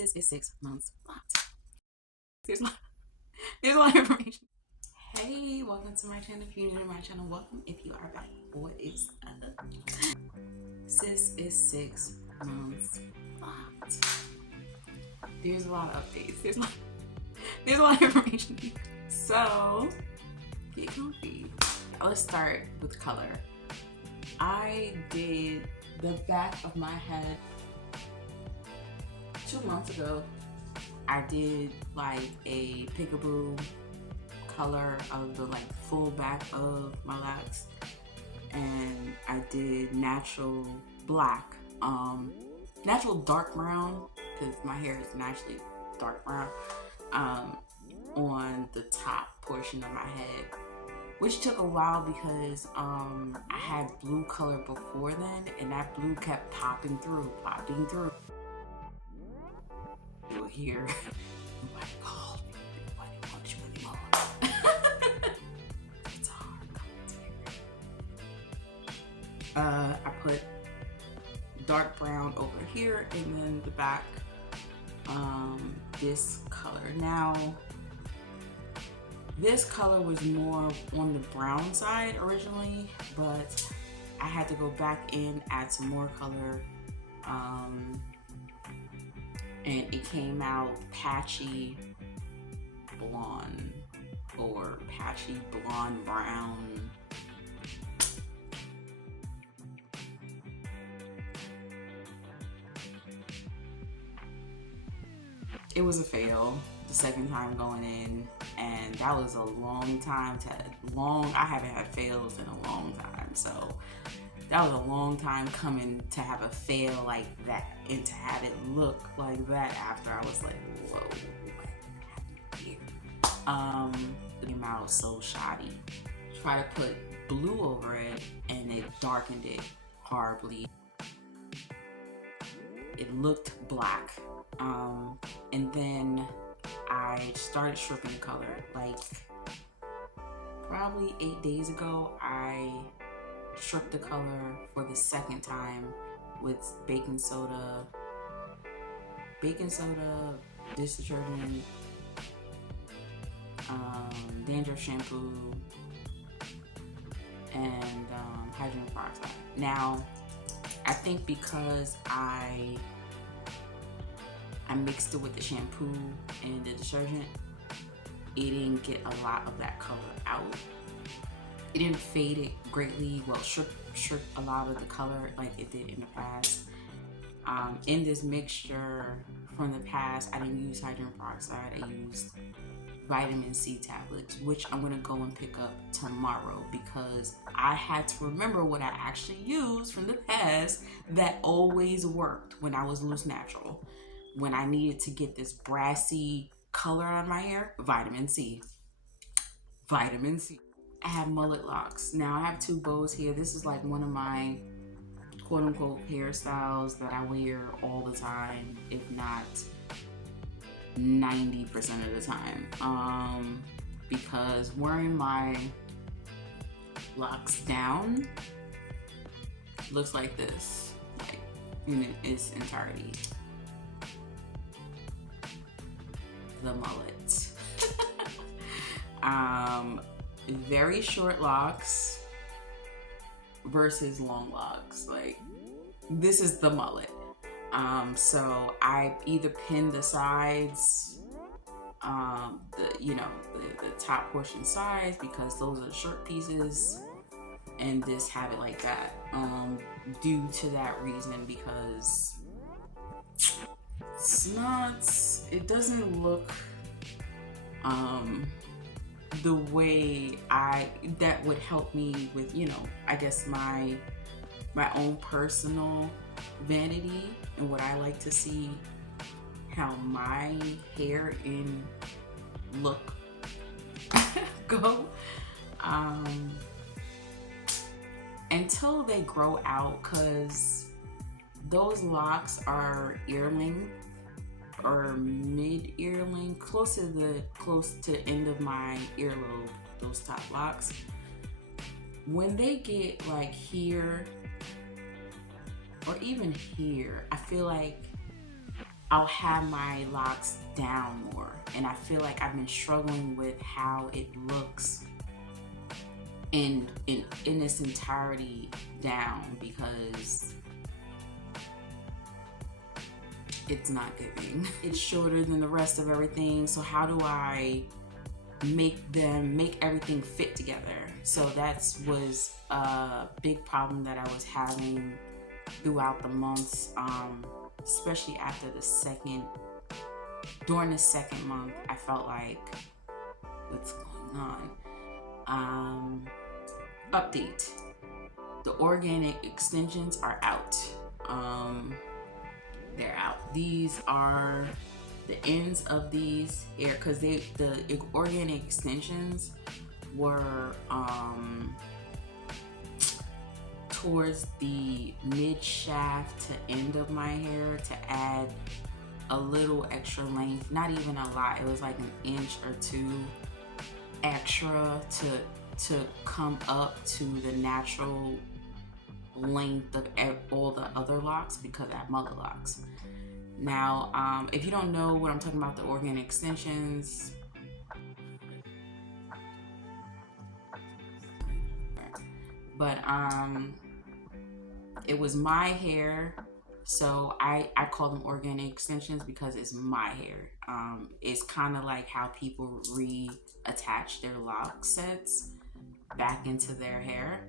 Sis is 6 months locked. There's a lot of information. Hey, welcome to my channel. If you're new to my channel, welcome. If you are back, what is up? Sis is 6 months locked. There's a lot of updates. There's a lot of information. So get comfy. Let's start with color. I did the back of my head 2 months ago. I did like a peekaboo color of the like full back of my Locs, and I did natural black, natural dark brown, because my hair is naturally dark brown, on the top portion of my head, which took a while because I had blue color before then, and that blue kept popping through. You'll hear nobody called me, nobody wants you anymore. It's hard. I put dark brown over here, and then the back, this color. Now, this color was more on the brown side originally, but I had to go back in, add some more color, and it came out patchy blonde or patchy blonde brown. It was a fail the second time going in, and that was a long time I haven't had fails in a long time, so that was a long time coming to have a fail like that and to have it look like that after. I was like, whoa, what happened here? It came out so shoddy. Try to put blue over it and it darkened it horribly. It looked black. And then I started stripping the color. Like probably 8 days ago, I stripped the color for the second time with baking soda, dish detergent, dandruff shampoo, and hydrogen peroxide. Now, I think because I mixed it with the shampoo and the detergent, it didn't get a lot of that color out. It didn't fade it greatly, well, strip a lot of the color like it did in the past. In this mixture from the past, I didn't use hydrogen peroxide, I used vitamin C tablets, which I'm gonna go and pick up tomorrow because I had to remember what I actually used from the past that always worked when I was loose natural. When I needed to get this brassy color on my hair, vitamin C. I have mullet locks. Now I have 2 bows here. This is like one of my quote unquote hairstyles that I wear all the time, if not 90% of the time. Because wearing my locks down looks like this, like in its entirety. The mullet. Very short locks versus long locks. Like, this is the mullet. So I either pin the sides, the top portion sides, because those are the short pieces, and this have it like that. Due to that reason, because it doesn't look the way that would help me with, I guess my own personal vanity and what I like to see how my hair and look go, until they grow out, because those locks are ear length or mid ear length, close to the end of my earlobe, those top locks. When they get like here or even here, I feel like I'll have my locks down more. And I feel like I've been struggling with how it looks in its entirety down, because it's not giving. It's shorter than the rest of everything. So how do I make everything fit together? So that was a big problem that I was having throughout the months, especially after during the second month. I felt like, what's going on? Update. The organic extensions are out. They're out. These are the ends of these here, because the organic extensions were towards the mid shaft to end of my hair, to add a little extra length. Not even a lot, it was like an inch or two extra to come up to the natural length of all the other locks, because I have mother locks. Now, if you don't know what I'm talking about, the organic extensions, but it was my hair, so I call them organic extensions because it's my hair. It's kind of like how people reattach their lock sets back into their hair.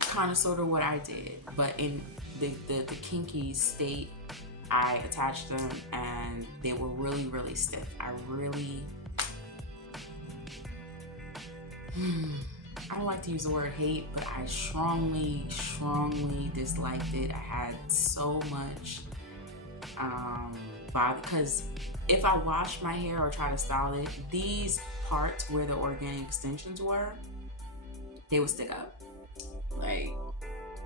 Kind of sort of what I did, but in the kinky state, I attached them and they were really, really stiff. I don't like to use the word hate, but I strongly disliked it. I had so much bother, because if I wash my hair or try to style it, these parts where the organic extensions were, they would stick up. Like,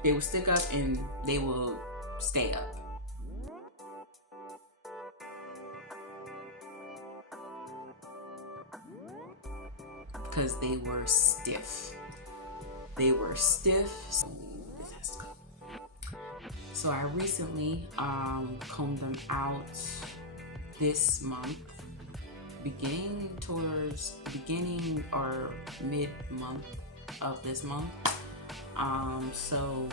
they would stick up and they will stay up. Because they were stiff. They were stiff. So I recently combed them out this month, towards the beginning or mid-month of this month. So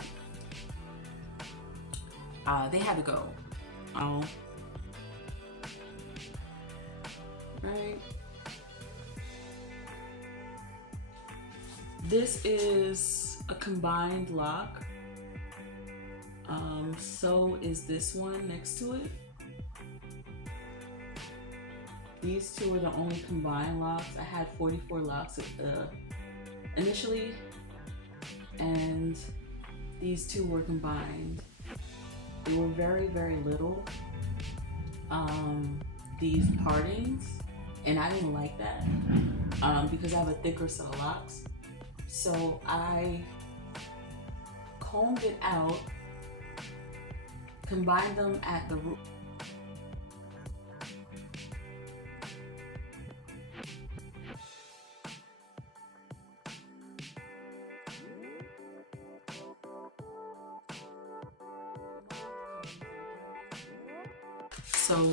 they had to go. Right. This is a combined lock. So is this one next to it. These two are the only combined locks. I had 44 locks initially, and these two were combined. They were very, very little, these partings, and I didn't like that because I have a thicker set of locks. So I combed it out, combined them at the root. So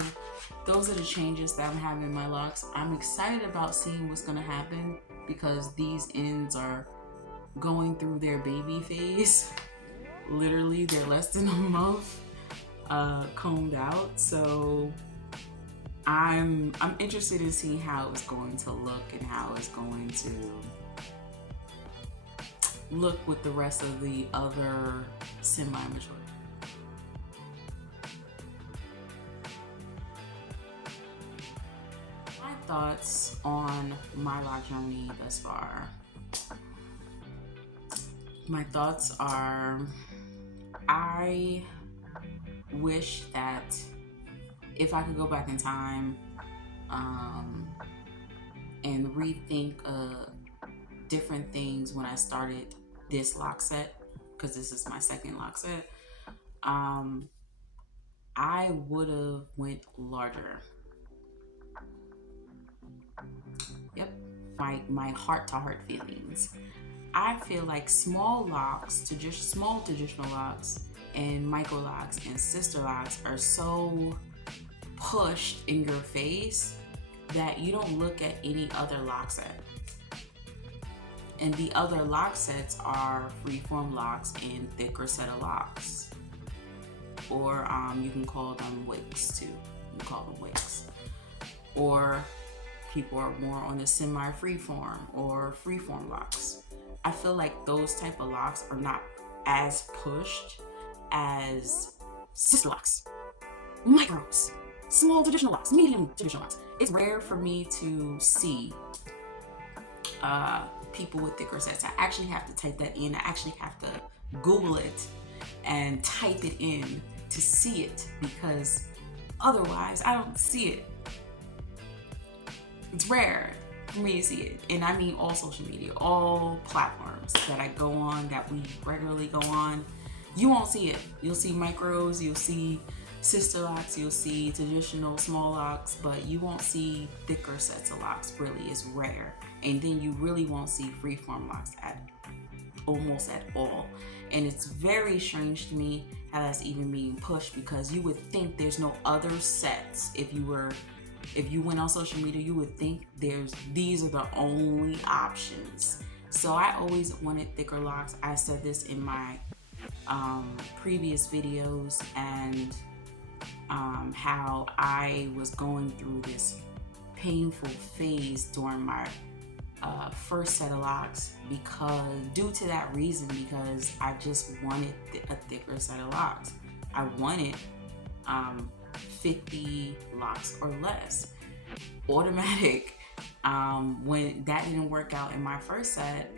those are the changes that I'm having in my locks. I'm excited about seeing what's gonna happen, because these ends are going through their baby phase. Literally, they're less than a month combed out. So I'm interested in seeing how it's going to look and how it's going to look with the rest of the other semi-mature. My thoughts on my Loc journey thus far. My thoughts are, I wish that if I could go back in time and rethink different things when I started this lock set, because this is my second lock set, I would have went larger. Yep, my heart-to-heart feelings. I feel like small locks, small traditional locks, and micro locks and sister locks are so pushed in your face that you don't look at any other lock set. And the other lock sets are freeform locks and thicker set of locks. Or you can call them wigs too. You can call them wigs. Or people are more on the semi-freeform or freeform locks. I feel like those type of locks are not as pushed as sister locks, micros, small traditional locks, medium traditional locks. It's rare for me to see people with thicker sets. I actually have to type that in. I actually have to Google it and type it in to see it, because otherwise I don't see it. It's rare for me to see it. And I mean all social media, all platforms that I go on, that we regularly go on, you won't see it. You'll see micros, you'll see sister locks, you'll see traditional small locks, but you won't see thicker sets of locks. Really, it's rare. And then you really won't see freeform locks almost at all. And it's very strange to me how that's even being pushed, because you would think there's no other sets. If you went on social media, you would think these are the only options. So I always wanted thicker locks. I said this in my previous videos, and how I was going through this painful phase during my first set of locks, due to that reason, because I just wanted a thicker set of locks. I wanted 50 locks or less, automatic. When that didn't work out in my first set,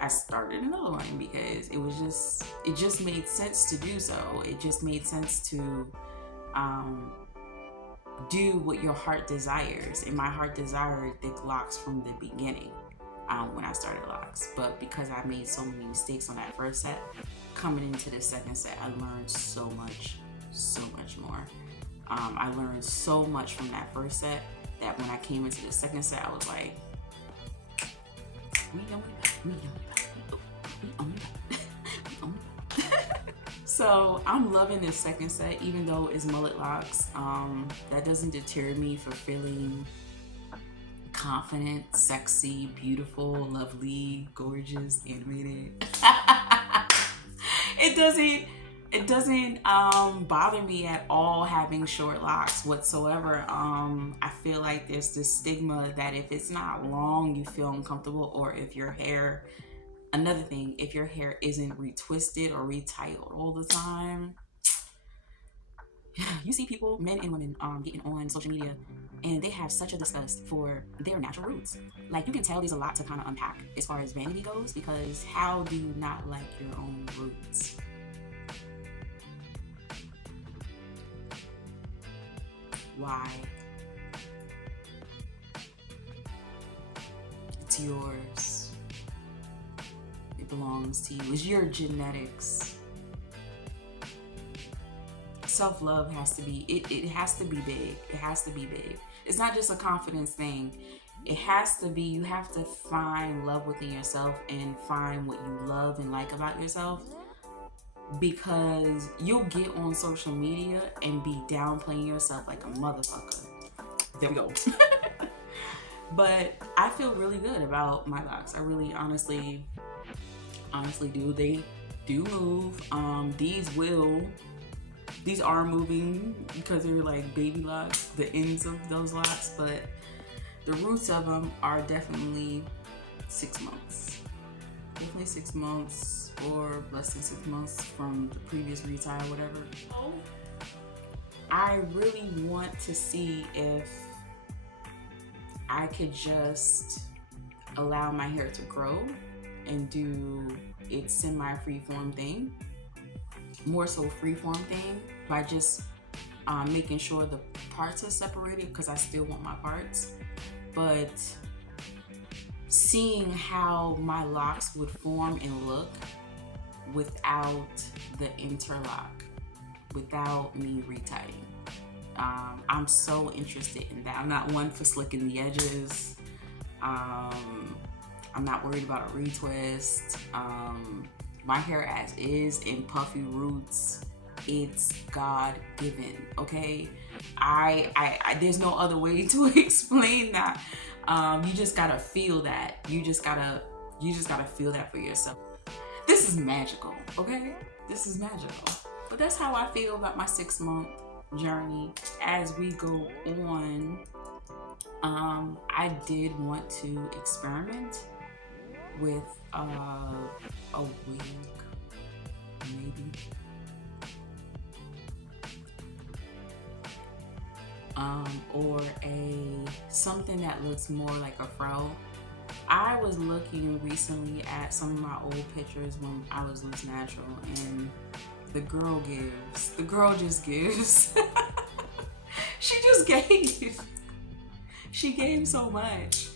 I started another one, because it just made sense to do so. It just made sense to do what your heart desires, and my heart desired thick locks from the beginning when I started locks. But because I made so many mistakes on that first set, coming into the second set, I learned so much more. I learned so much from that first set that when I came into the second set, I was like, we own it. So I'm loving this second set, even though it's mullet locks. That doesn't deter me from feeling confident, sexy, beautiful, lovely, gorgeous, animated. It doesn't bother me at all having short locks whatsoever. I feel like there's this stigma that if it's not long, you feel uncomfortable, or if your hair, another thing, if your hair isn't retwisted or retitled all the time. You see people, men and women, getting on social media, and they have such a disgust for their natural roots. Like, you can tell there's a lot to kind of unpack as far as vanity goes, because how do you not like your own roots? Why? It's yours. It belongs to you. It's your genetics. Self-love has to be, it has to be big. It has to be big. It's not just a confidence thing. It has to be, you have to find love within yourself and find what you love and like about yourself. Because you'll get on social media and be downplaying yourself like a motherfucker. There we go. But I feel really good about my locks. I really honestly do. They do move. These are moving because they're like baby locks, the ends of those locks, but the roots of them are definitely 6 months. Definitely 6 months. Or less than 6 months from the previous retie or whatever. I really want to see if I could just allow my hair to grow and do its semi-freeform thing, more so freeform thing, by just making sure the parts are separated, because I still want my parts, but seeing how my locks would form and look without the interlock, without me retying. I'm so interested in that. I'm not one for slicking the edges. I'm not worried about a retwist. my hair as is in puffy roots, it's God-given, okay? I there's no other way to explain that. You just gotta feel that. You just gotta feel that for yourself. This is magical, okay? This is magical. But that's how I feel about my 6-month journey. As we go on, I did want to experiment with a wig, maybe. Or something that looks more like a fro. I was looking recently at some of my old pictures when I was loose natural, and the girl gives. The girl just gives. She just gave. She gave so much.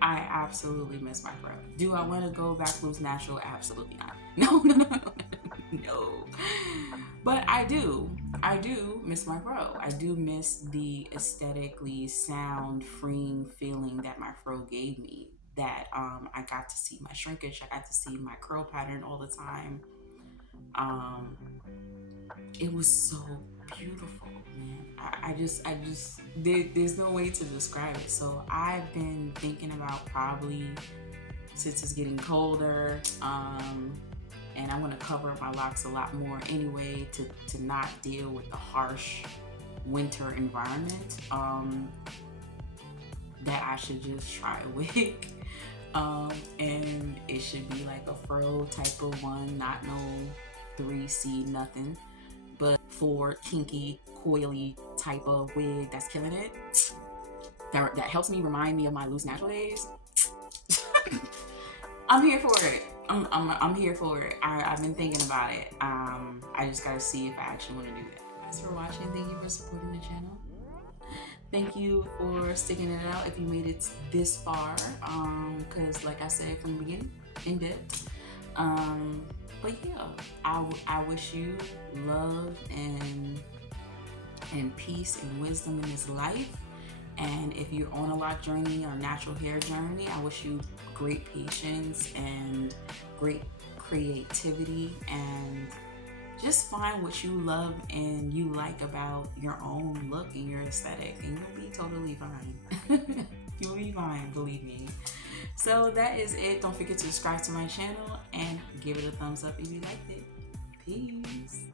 I absolutely miss my fro. Do I want to go back loose natural? Absolutely not. No. But I do miss my fro. I do miss the aesthetically sound, freeing feeling that my fro gave me. That I got to see my shrinkage. I got to see my curl pattern all the time. It was so beautiful, man. There's no way to describe it. So I've been thinking about, probably since it's getting colder, and I want to cover my locks a lot more anyway, to not deal with the harsh winter environment, that I should just try a wig. And it should be like a fro type of one, not no 3C nothing, but 4 kinky, coily type of wig that's killing it. That helps me remind me of my loose natural days. I'm here for it. I'm here for it. I've been thinking about it. I just gotta see if I actually want to do that. Thanks for watching. Thank you for supporting the channel. Thank you for sticking it out if you made it this far. Cause like I said from the beginning, in depth. But yeah, I wish you love and peace and wisdom in this life. And if you're on a loc journey or natural hair journey, I wish you great patience and great creativity, and just find what you love and you like about your own look and your aesthetic, and you'll be totally fine. You'll be fine, believe me. So that is it. Don't forget to subscribe to my channel and give it a thumbs up if you liked it. Peace.